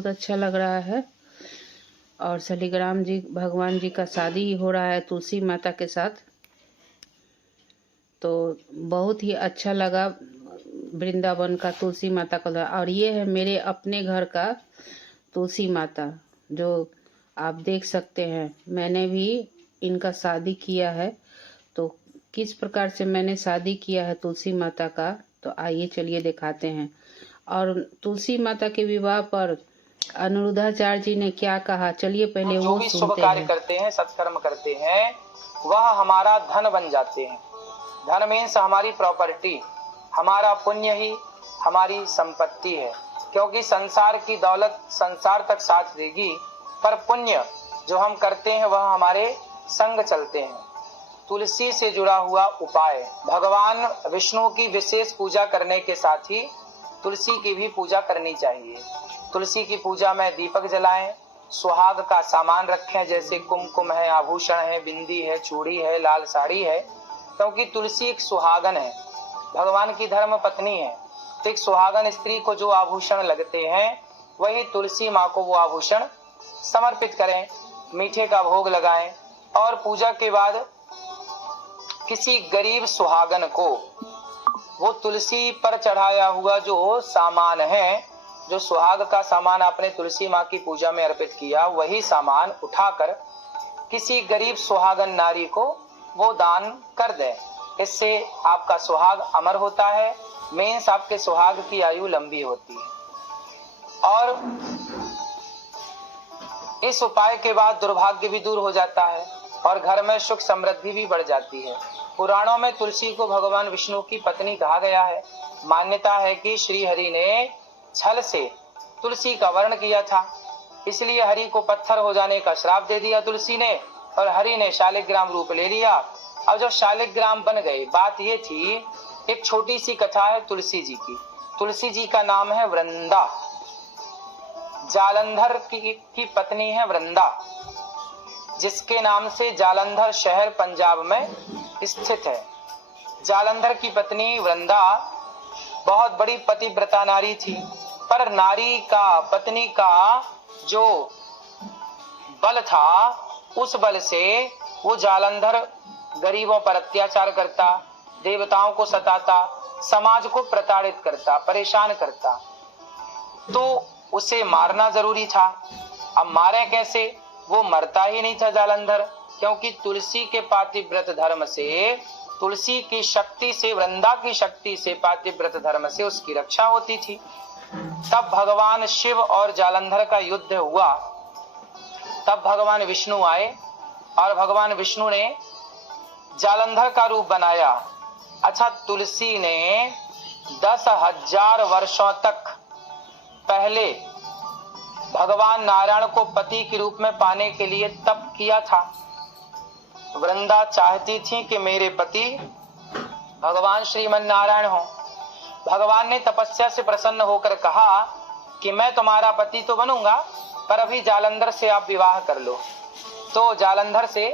बहुत अच्छा लग रहा है। और शालिग्राम जी भगवान जी का शादी हो रहा है तुलसी माता के साथ, तो बहुत ही अच्छा लगा वृंदावन का तुलसी माता का। और ये है मेरे अपने घर का तुलसी माता, जो आप देख सकते हैं। मैंने भी इनका शादी किया है, तो किस प्रकार से मैंने शादी किया है तुलसी माता का, तो आइए चलिए दिखाते हैं। और तुलसी माता के विवाह पर अनिरुद्धाचार्य जी ने क्या कहा, चलिए पहले वो जो भी शुभ सुनते कार्य हैं। करते हैं, सत्कर्म करते हैं, वह हमारा धन बन जाते हैं। धन मीन्स हमारी प्रॉपर्टी, हमारा पुण्य ही हमारी संपत्ति है। क्योंकि संसार की दौलत संसार तक साथ देगी, पर पुण्य जो हम करते हैं वह हमारे संग चलते हैं। तुलसी से जुड़ा हुआ उपाय, भगवान विष्णु की विशेष पूजा करने के साथ ही तुलसी की भी पूजा करनी चाहिए। तुलसी की पूजा में दीपक जलाएं, सुहाग का सामान रखें, जैसे कुमकुम है, आभूषण है, बिंदी है, चूड़ी है, लाल साड़ी है, क्योंकि तुलसी एक सुहागन है, भगवान की धर्म पत्नी है। तो एक सुहागन स्त्री को जो आभूषण लगते हैं, वही तुलसी माँ को वो आभूषण समर्पित करें, मीठे का भोग लगाएं। और पूजा के बाद किसी गरीब सुहागन को वो तुलसी पर चढ़ाया हुआ जो सामान है, जो सुहाग का सामान आपने तुलसी माँ की पूजा में अर्पित किया, वही सामान उठाकर किसी गरीब सुहागन नारी को वो दान कर दें। इससे आपका सुहाग अमर होता है, मीन्स आपके सुहाग की आयु लंबी होती है। और इस उपाय के बाद दुर्भाग्य भी दूर हो जाता है और घर में सुख समृद्धि भी बढ़ जाती है। पुराणों में तुलसी को भगवान विष्णु की पत्नी कहा गया है। मान्यता है कि श्री हरि ने छल से तुलसी का वर्ण किया था, इसलिए हरि को पत्थर हो जाने का श्राप दे दिया तुलसी ने, और हरि ने शालिग्राम रूप ले लिया। अब जब शालिग्राम बन गए, बात ये थी, एक छोटी सी कथा है तुलसी जी की। तुलसी जी का नाम है वृंदा, जालंधर की पत्नी है वृंदा, जिसके नाम से जालंधर शहर पंजाब में स्थित है। जालंधर की पत्नी वृंदा बहुत बड़ी पतिव्रता नारी थी, पर नारी का, पत्नी का जो बल था, उस बल से वो जालंधर गरीबों पर अत्याचार करता, देवताओं को सताता, समाज को प्रताड़ित करता, परेशान करता। तो उसे मारना जरूरी था। अब मारे कैसे? वो मरता ही नहीं था जालंधर, क्योंकि तुलसी के पातिव्रत धर्म से, तुलसी की शक्ति से, वृंदा की शक्ति से, पातिव्रत धर्म से उसकी रक्षा होती थी। तब भगवान शिव और जालंधर का युद्ध हुआ। तब भगवान विष्णु आए और भगवान विष्णु ने जालंधर का रूप बनाया। अच्छा, तुलसी ने 10,000 वर्षों तक पहले भगवान नारायण को पति के रूप में पाने के लिए तप किया था। वृंदा चाहती थी कि मेरे पति भगवान श्रीमन नारायण हो। भगवान ने तपस्या से प्रसन्न होकर कहा कि मैं तुम्हारा पति तो बनूंगा, पर अभी जालंधर से आप विवाह कर लो। तो जालंधर से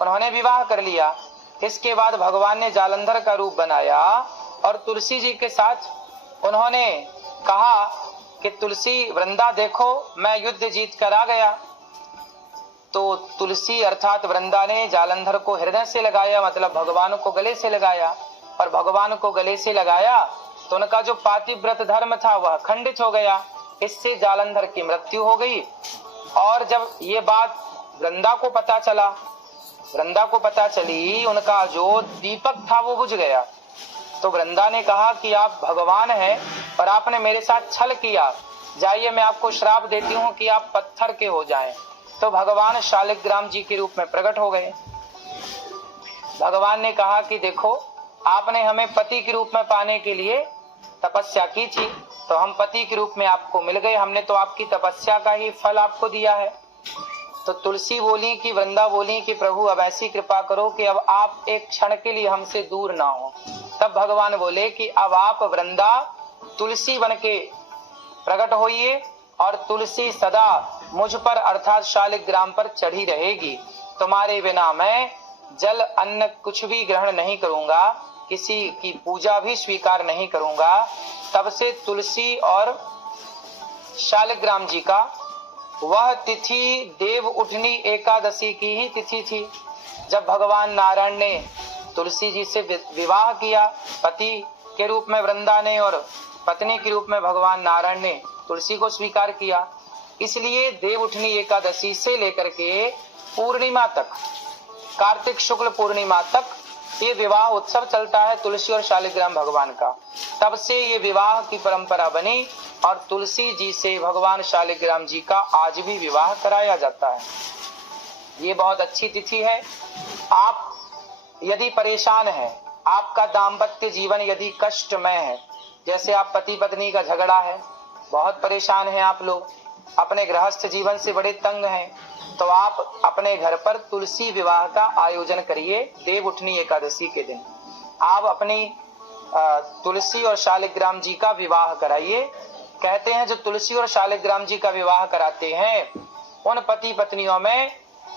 उन्होंने विवाह कर लिया। इसके बाद भगवान ने जालंधर का रूप बनाया और तुलसी जी के साथ उन्होंने कहा कि तुलसी, वृंदा देखो, मैं युद्ध जीत कर आ गया। तो तुलसी अर्थात वृंदा ने जालंधर को हृदय से लगाया, मतलब भगवान को गले से लगाया। और भगवान को गले से लगाया तो उनका जो पातिव्रत धर्म था वह खंडित हो गया। इससे जालंधर की मृत्यु हो गई। और जब ये बात वृंदा को पता चला, वृंदा को पता चली, उनका जो दीपक था वो बुझ गया। तो वृंदा ने कहा कि आप भगवान हैं और आपने मेरे साथ छल किया, जाइए मैं आपको श्राप देती हूँ कि आप पत्थर के हो जाएं। तो भगवान शालिग्राम जी के रूप में प्रकट हो गए। भगवान ने कहा कि देखो, आपने हमें पति के रूप में पाने के लिए तपस्या की थी, तो हम पति के रूप में आपको मिल गए, हमने तो आपकी तपस्या का ही फल आपको दिया है। तो तुलसी बोली कि, वृंदा बोली कि प्रभु अब ऐसी कृपा करो कि अब आप एक क्षण के लिए हमसे दूर ना हो। तब भगवान बोले कि अब आप वृंदा तुलसी बन के प्रकट होइए और तुलसी सदा मुझ पर अर्थात शालिग्राम पर चढ़ी रहेगी। तुम्हारे बिना मैं जल अन्न कुछ भी ग्रहण नहीं करूंगा, किसी की पूजा भी स्वीकार नहीं करूंगा। तब से तुलसी और शालिग्राम जी का, वह तिथि देव उठनी एकादशी की ही तिथि थी, जब भगवान नारायण ने तुलसी जी से विवाह किया। पति के रूप में वृंदा ने और पत्नी के रूप में भगवान नारायण ने तुलसी को स्वीकार किया। इसलिए देव उठनी एकादशी से लेकर के पूर्णिमा तक, कार्तिक शुक्ल पूर्णिमा तक ये विवाह उत्सव चलता है तुलसी और शालिग्राम भगवान का। तब से ये विवाह की परंपरा बनी और तुलसी जी से भगवान शालिग्राम जी का आज भी विवाह कराया जाता है। ये बहुत अच्छी तिथि है। आप यदि परेशान हैं, आपका दाम्पत्य जीवन यदि कष्टमय है, जैसे आप पति पत्नी का झगड़ा है, बहुत परेशान हैं आप लोग, अपने गृहस्थ जीवन से बड़े तंग हैं, तो आप अपने घर पर तुलसी विवाह का आयोजन करिए देव उठनी एकादशी के दिन। आप अपनी तुलसी और शालिग्राम जी का विवाह कराइए। कहते हैं जो तुलसी और शालिग्राम जी का विवाह कराते हैं, उन पति पत्नियों में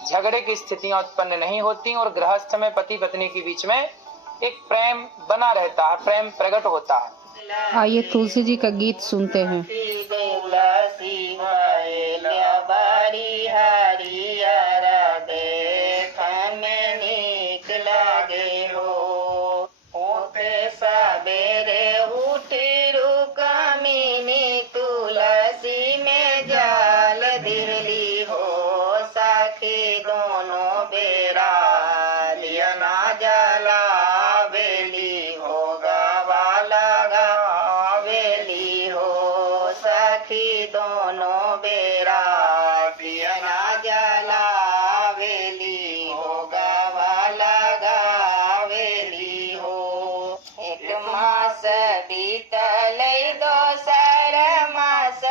झगड़े की स्थितियां उत्पन्न नहीं होती और गृहस्थ में पति पत्नी के बीच में एक प्रेम बना रहता है, प्रेम प्रकट होता है। आइए तुलसी जी का गीत सुनते हैं। दोनों बेरा पियना जला वेली हो गवाला गावेली हो। एक मास बीतल दोसर मास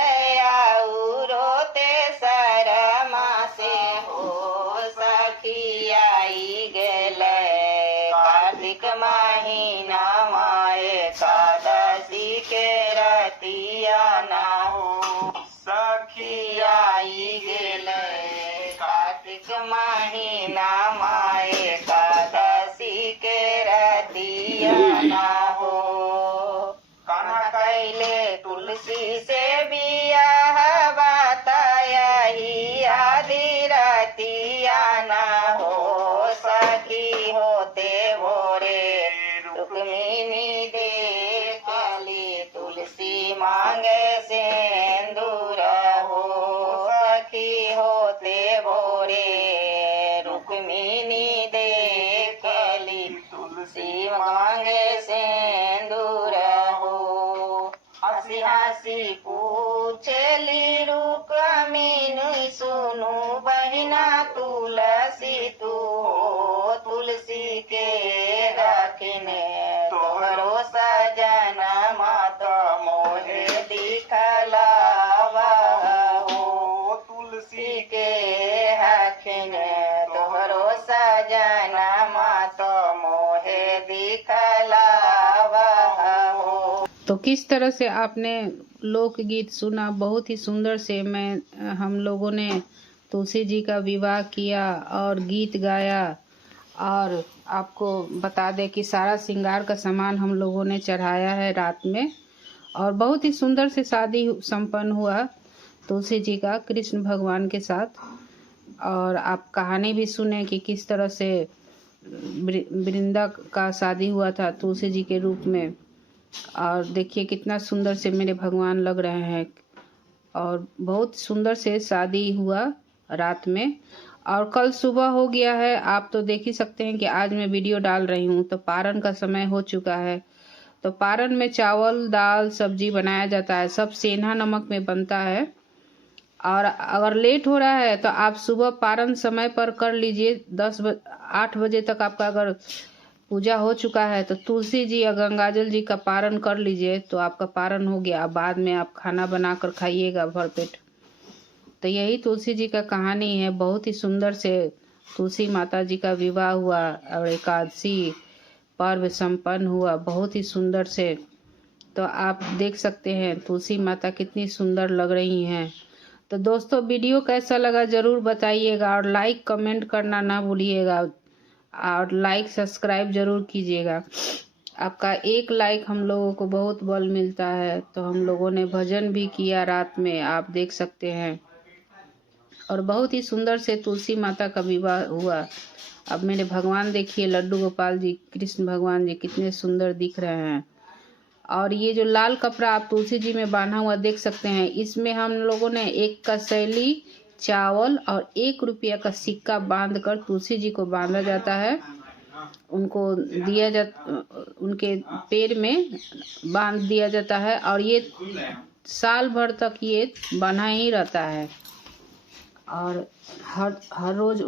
आउरो तेसर मासे हो सखी आई गेले कार्तिक महीना माए एकादशी के रतिया ना सखी आई गेले कार्तिक महीना माए एकादशी के रतिया ना हो। कन्हा कैले तुलसी से बियाह बताई आदि रतिया ना हो सखी होते भोरे रुक्मिणी देखली तुलसी मांगे सिंदूर हो सखी होते भोरे रुक्मिणी देखली तुलसी मांगे सिंदूर हो। हंसी हंसी पूछली रुक्मिणी सुनु बहिना तुलसी तू हो तुलसी के रखने तोहरो सजन मात मोहे दिखलावा हो तुलसी के रखने तोहरो सजन मात मोहे दिखलावा हो। तो किस तरह से आपने लोकगीत सुना, बहुत ही सुंदर से हम लोगों ने तुलसी जी का विवाह किया और गीत गाया, और आपको बता दें कि सारा श्रृंगार का सामान हम लोगों ने चढ़ाया है रात में, और बहुत ही सुंदर से शादी संपन्न हुआ तुलसी जी का कृष्ण भगवान के साथ। और आप कहानी भी सुने कि किस तरह से वृंदा का शादी हुआ था तुलसी जी के रूप में। और देखिए कितना सुंदर से मेरे भगवान लग रहे हैं, और बहुत सुंदर से शादी हुआ रात में। और कल सुबह हो गया है, आप तो देख ही सकते हैं कि आज मैं वीडियो डाल रही हूँ तो पारण का समय हो चुका है। तो पारण में चावल दाल सब्जी बनाया जाता है, सब सेंधा नमक में बनता है। और अगर लेट हो रहा है तो आप सुबह पारण समय पर कर लीजिए, 8 बजे तक आपका अगर पूजा हो चुका है तो तुलसी जी या गंगाजल जी का पारण कर लीजिए, तो आपका पारण हो गया। बाद में आप खाना बनाकर खाइएगा भरपेट। तो यही तुलसी जी का कहानी है। बहुत ही सुंदर से तुलसी माता जी का विवाह हुआ और एकादशी पर्व संपन्न हुआ बहुत ही सुंदर से। तो आप देख सकते हैं तुलसी माता कितनी सुंदर लग रही हैं। तो दोस्तों वीडियो कैसा लगा ज़रूर बताइएगा, और लाइक कमेंट करना ना भूलिएगा, और लाइक सब्सक्राइब ज़रूर कीजिएगा। आपका एक लाइक हम लोगों को बहुत बल मिलता है। तो हम लोगों ने भजन भी किया रात में, आप देख सकते हैं। और बहुत ही सुंदर से तुलसी माता का विवाह हुआ। अब मेरे भगवान देखिए, लड्डू गोपाल जी, कृष्ण भगवान जी कितने सुंदर दिख रहे हैं। और ये जो लाल कपड़ा आप तुलसी जी में बांधा हुआ देख सकते हैं, इसमें हम लोगों ने 1 कसेली चावल और 1 रुपया का सिक्का बांध कर तुलसी जी को बांधा जाता है। उनको दिया उनके पैर में बांध दिया जाता है और ये साल भर तक ये बना ही रहता है। और हर रोज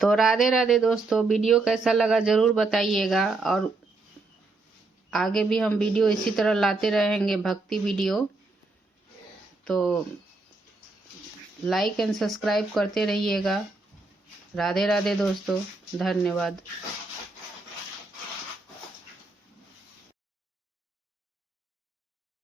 तो राधे राधे दोस्तों, वीडियो कैसा लगा जरूर बताइएगा। और आगे भी हम वीडियो इसी तरह लाते रहेंगे, भक्ति वीडियो। तो लाइक एंड सब्सक्राइब करते रहिएगा। राधे राधे दोस्तों, धन्यवाद।